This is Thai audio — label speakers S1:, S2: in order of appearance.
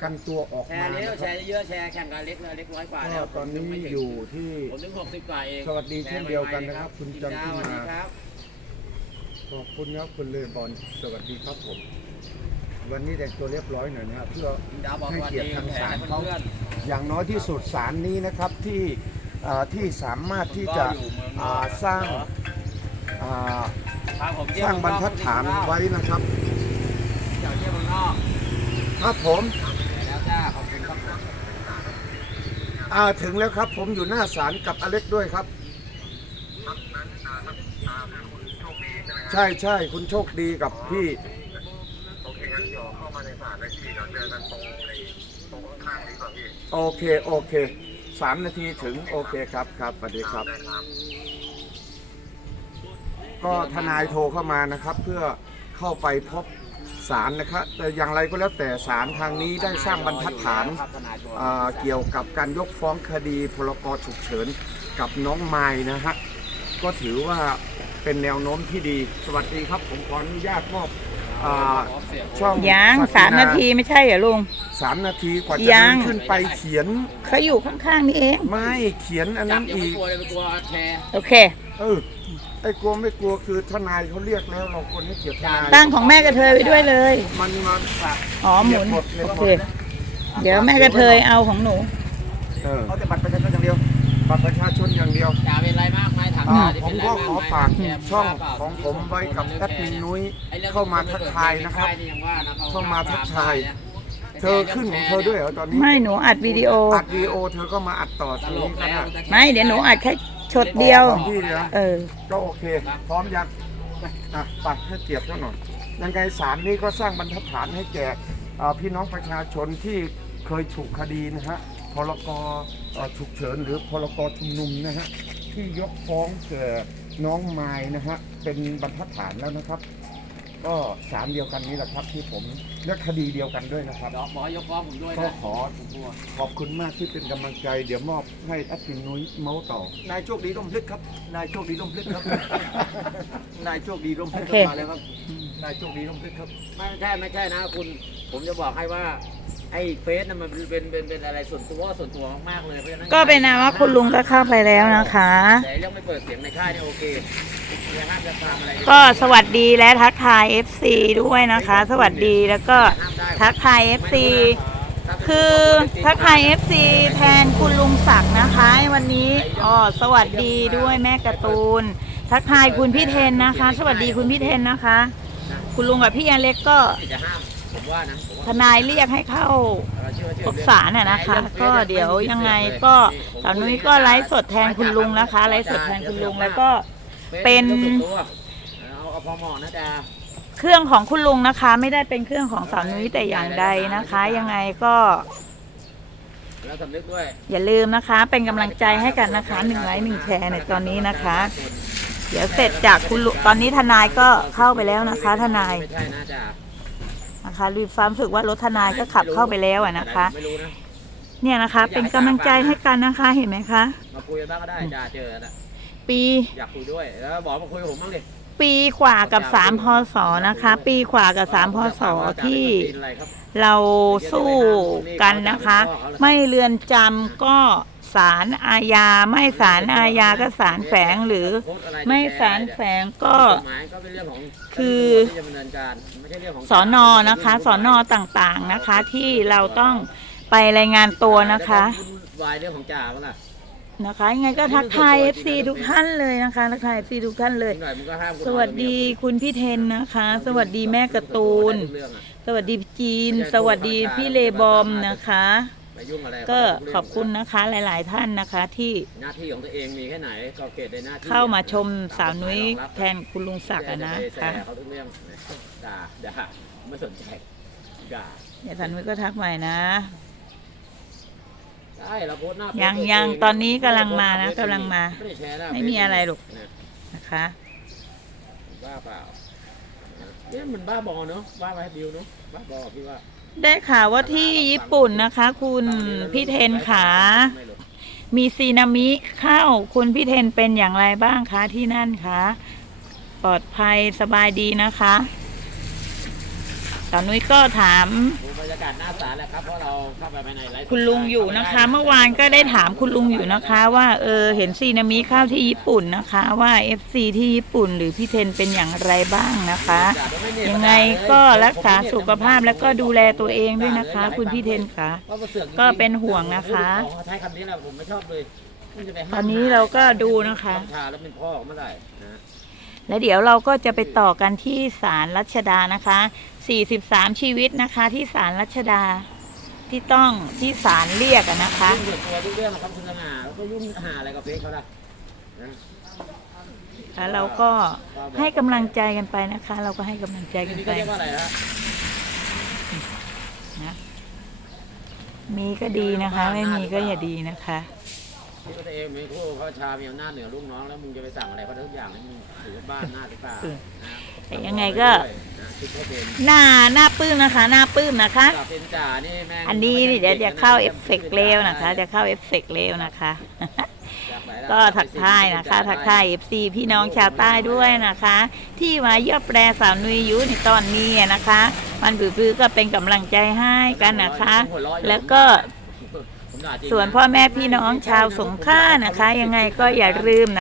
S1: กันตัวออก
S2: แช
S1: มา
S2: ร์เย
S1: นะ
S2: อะ
S1: ค
S2: แช
S1: รับ
S2: ร์เยอะแชร์แข่งกันเล็กเลยเล็ก100 กว่าแล้
S1: ก็
S2: ว
S1: ตอนนี้อยู่ที่
S2: ผมถึง60 กว่าเอง
S1: สวัสดีเช่นเดียวกันนะครับคุณจันทิมา
S2: สวัสดีครับ
S1: ขอบคุณครับคุณเลบอนสวัสดีครับผม วันนี้แต่งตัวเรียบร้อยหน่อยนะครับเพื่อ
S2: ดาวบอก
S1: ให้
S2: ว่า
S1: เกียร
S2: ดี
S1: ติทาง
S2: แช
S1: ศาล
S2: ร์
S1: เขา
S2: เพื่อน
S1: อย่างน้อยที่สุดศาลนี้นะครับที่สามารถที่จะสร้างอ่า
S2: ทางผม
S1: สร้างบรรทัดฐานไว้นะครับ
S2: เจ้าเที่ยวเมืองนอก
S1: ครับผม
S2: แล้วจ้าขอบคุณครับผม
S1: ถึงแล้วครับผมอยู่หน้าศาลกับอเล็กด้วยครับ ใช่ใช่คุณโชคดีกับพี่
S3: โอเคงั้นเดี๋ยวเข้ามาในศาลเลยพี่เดี๋ยวเจอกันตรงข้างๆนี้ก่อนพี่
S1: โอเค3 นาทีถึงโอเคครับครับสวัสดีครับ
S3: ได้ครับ
S1: ก็ทนายโทรเข้ามานะครับ เพื่อเข้าไปพบศาลนะครับแต่อย่างไรก็แล้วแต่ศาลทางนี้ได้สร้างบรรทัดฐานเกี่ยวกับการยกฟ้องคดีพรกฉุกเฉินกับน้องไม้นะฮะก็ถือว่าเป็นแนวโน้มที่ดีสวัสดีครับผมขออนุญาตมอบช่อง
S4: ยัง
S1: ศักดิ
S4: 3 นาทีไม่ใช่เหรอลุง
S1: 3 นาทีกว่าจะ
S4: ยั
S1: เดิ
S4: ง
S1: นขึ้นไปเขียน
S4: เขาอยู่ข้างๆนี่เอง
S1: ไม่เขียนอัน
S2: จั
S1: นั้
S2: บ
S1: น
S2: ยัง
S1: อี
S2: ไม่
S1: ก
S2: กลัวเลยไม่กลัวแชร์
S4: โอเค
S1: ไอ้กลัวไม่กลัวคือทนายเขาเรียกแล้วเราควรให้เกียรติทนาย
S4: ตั้งของแม่กระเทยไปด้วยเลย
S1: มันมาฝาก
S4: อ๋อหมุน
S1: หมดเลย
S4: โอเค เดี๋ยวแม่กระเทยเอาของหนู
S1: เขาจะบัตรประชาชนอย่างเดียวบัตรประชาชนอย่างเดียว
S2: จ่าเป็นไรมากไหมถาม
S1: อ่า
S2: จ่าที่
S1: ผ
S2: เป็
S1: ม
S2: นไร
S1: ก็
S2: มาก
S1: ขอ
S2: ไหม
S1: ฝาก
S2: แชร์
S1: ช่อง
S2: บ้าเปล่า
S1: ของผมไว้กับแอดมินนุ้ย
S2: ไอ้รื่อง
S1: เข้ามาทักทายนะครับ
S2: นี่ยังว่านะ
S1: เข้ามาทักทาย เธอขึ้นของเธอด้วยเหรอตอนนี้
S4: ไม่หนูอัดวิดีโอ
S1: อัดวีดีโอเธอก็มาอัดต่อ
S2: ต
S1: ตรง
S2: ล
S1: นี้
S2: ก
S1: ก็
S2: แล้ว
S1: ได้
S4: ไม่เดี๋ยวหนูอัดแค่ช็อตเดียว
S1: ของพี่นะ
S4: เออ
S1: ก็โอเค พร้อมยังไปให้เกียรติเขาหน่อยยังไงศาลนี้ก็สร้างบรรทัดฐานให้แก่พี่น้องประชาชนที่เคยถูกคดีนะฮะพรกฉุกเฉินหรือพรกชุมนุมนะฮะที่ยกฟ้องแก่น้องไม้นะฮะเป็นบรรทัดฐานแล้วนะครับ ก็ศาลเดียวกันนี้แหละครับที่ผมและคดีเดียวกันด้วยนะครับ
S2: บอกให้ยกฟ้องผมด้วย
S1: ก็
S2: นะ
S1: ขอขอบคุณมากที่เป็นกำลังใจ เดี๋ยวมอบให้แอดมินนุ้ยเมาส์ต่อ
S5: นายโชคดีร่มพลึกครับ นายโชคดีร่มพลึกครับ นายโชคดีร่มพลึก
S4: โอเค
S5: มาแล้วครับ นายโชคดีร่มพลึกครับ
S2: ไม่ใช่นะคุณผมจะบอกให้ว่าไอ้เฟซน่ะมันเป็นอะไรส่วนตัวมากๆเลยเพราะฉะนั้น
S4: ก็เป็นนะว่าคุณลุงก็เข้าไปแล้วนะคะ
S2: แต่เรื่องไม่เปิดเสียงในค่ายเนี่ยโอเคอย่าห้ามจะทำอะไร
S4: ก็สวัสดีและทักทาย FC ด้วยนะคะ สวัสดีแล้วก็ทักทาย FC คือทักทาย FC แทนคุณลุงศักดิ์นะคะวันนี้สวัสดีด้วยแม่การ์ตูนทักทายคุณพี่เทนนะคะ สวัสดีคุณพี่เทนนะคะ คุณลุงกับพี่อเล็กก็
S2: จะห้ามผมว่านะผม
S4: ท
S2: ว่า
S4: นายเรียกให้เข้าพบศาลนะคะ ก็เดี๋ยวยังไงก็สาวนุ้ยก็ไลฟ์สดแทนคุณลุงนะคะไลฟ์สดแทนคุณลุงแล้วก็ เป็น
S2: เอาพอเหมาะนะจ๊ะ
S4: เครื่องของคุณลุงนะคะ ไม่ได้เป็นเครื่องของสาวนุ้ยแต่อย่างใดนะคะ ยังไงก็
S2: แล้วสำนึกด้วย
S4: อย่าลืมนะคะ เป็นกำลังใจให้กันนะคะ1 ไลค์ 1 แชร์ในตอนนี้นะคะ เดี๋ยวเสร็จจากคุณลุงตอนนี้ทนายก็เข้าไปแล้วนะคะ ทนาย
S2: ไม่ใช่นะจ๊ะ
S4: นะคะรีฟ้ารู้สึกว่ารถทนายก็ขับเข้าไปแล้วนะคะ
S2: ไม่รู้นะ
S4: เนี่ยนะคะ เป็นกำลังใจให้กันนะคะเห็นไหมคะ
S2: มาคุยกันบ้างก็ได้จ้าเจอนะ
S4: ปี
S2: อยากคุยด้วยแล้วบอกมาคุยกับผมบ้างดิ
S4: ปีกว่ากับ3 พศนะคะ ปีกว่ากับ3 พศที่เราสู้กันนะคะ ไม่เรือนจำก็ศาลอาญาไม่ศาลอาญาก็ศาลแฝงหรือไม่ศาลแฝงก็ คือสนนะคะสนต่างๆนะคะที่เราต้องไปรายงานตัวนะคะ
S2: วายเรื่องของจ่าบ้างล่ะ
S4: นะคะยังไงก็ทักทาย FC ทุกท่านเลยนะคะทักทาย FC ทุกท่านเลย
S2: หน่อยมึงก็ห้าม
S4: สวัสดีคุณพี่เทนนะคะ สวัสดีแม่การ์ตูน สวัสดีจีน สวัสดีพี่เลบอมนะคะ
S2: ไม่ยุ่งอะไร
S4: ก็ขอบคุณนะคะหลาย ๆ ท่านนะคะที่
S2: หน้าที่ของตัวเองมีแค่ไหนก็เกตในหน้าที่
S4: เข้ามาชมสาวนุ้ยแทนคุณลุงศักดิ์อะนะคะ
S2: เขาทุกเรื่องด่าไม่สนใจด่า
S4: เดี๋ยวสาวนุ้ยก็ทักใหม่นะ
S2: ใช่เราโพสต์หน้า
S4: ยังตอนนี้กำลังมานะกำลังมา
S2: ไม่ได้แชร์หน้า
S4: ไม่มีอะไรหรอกนะคะ
S2: บ้าเปล่าเนี่ยมันบ้าบอเนาะบ้าไปบิวเนาะบ้าบอพี่ว่า
S4: ได้ข่าวว่าที่ญี่ปุ่นนะคะ คุณพี่เทนขามีซีนามิเข้าคุณพี่เทนเป็นอย่างไรบ้างคะที่นั่นคะปลอดภัยสบายดีนะคะสาวนุ้ยก็ถาม
S2: บรรยากาศหน้าศาลแหละครับเพราะเราเข้าไปภายในไลฟ์สด
S4: คุณลุงอยู่นะคะ เมื่อวานก็ได้ถามคุณลุงอยู่นะคะ ว่าเห็นซีนามิเข้าที่ญี่ปุ่นนะคะ ว่า FC ที่ญี่ปุ่นหรือพี่เทนเป็นอย่างไรบ้างนะคะ ยังไงก็รักษาสุขภาพแล้วก็ดูแลตัวเองด้วยนะคะ คุณพี่เทนค่ะ ก็เป็นห่วงนะคะ
S2: ใช้คำนี้แหละผมไม่ชอบเลยมันจะไปห้ม
S4: ตอนนี้เราก็ดูนะคะ
S2: ต้องทาแล้วเป็นพ่อเมื่อไหร่นะ
S4: แล้วเดี๋ยวเราก็จะไปต่อกันที่ศาลรัชดานะคะ43ชีวิตนะคะที่ศาลรัชดาที่ศาลเรียกอะนะคะ
S2: ยุ่งส่วนตัวทุกเรื่องนะครับคุณสง่าแล้วก็ยุ่งหาอะไรกับเฟซเขาล่ะนะ
S4: แล้วเราก็ให้กำลังใจกันไปนะคะ เราก็ให้กำลังใจกัน
S2: นี่
S4: ไป
S2: ก็เรียกว่าอะไรฮะ
S4: นะมีก็ดีนะคะ ไม่มีก็อย่าดีนะคะ
S2: ที่ตัวเองเป็นผู้เขาชามีอำนาจเหนือลูกน้องแล้วมึงจะไปสั่งอะไรเขาทุกอย่างนี่มึงถือว่าบ้านหน้าหรือเปล่า
S4: แต่ยังไงก็
S2: คิดให้เป็น
S4: หน้าปลื้มนะคะ หน้าปลื้มนะคะ
S2: เป็นจ่านี่แม่ง
S4: อันนี้เดี๋ยวจะเข้าเอฟเฟกต์เร็วนะคะจะเข้าเอฟเฟกต์เร็วนะคะ ก็ทักทายนะคะ ทักทาย FC พี่น้องชาวใต้ด้วยนะคะ ที่มาเยี่ยมแปรสาวนุยอยู่ในตอนนี้นะคะ มันปื้อๆก็เป็นกำลังใจให้กันนะคะ แล้วก็ส่วนพ่อแม่พี่น้องชาวสงขลานะคะ ยังไงก็อย่าลืม